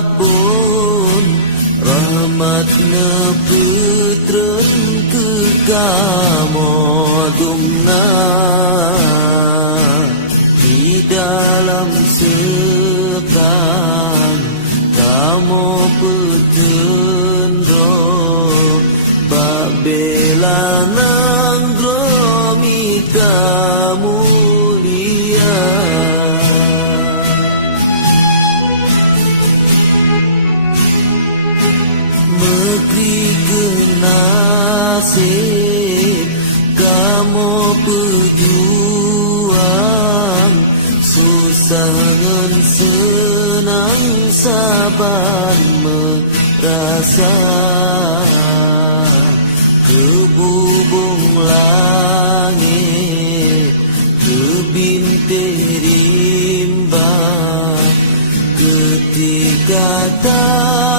Rabbun rahmatna putret ke kamodumna di dalam seberang kamu petendo babela nanggromi kamulia negeri genasib kamu pejuang susah ngan senang sabar merasa kebubung langit kebintik rimba ketika tak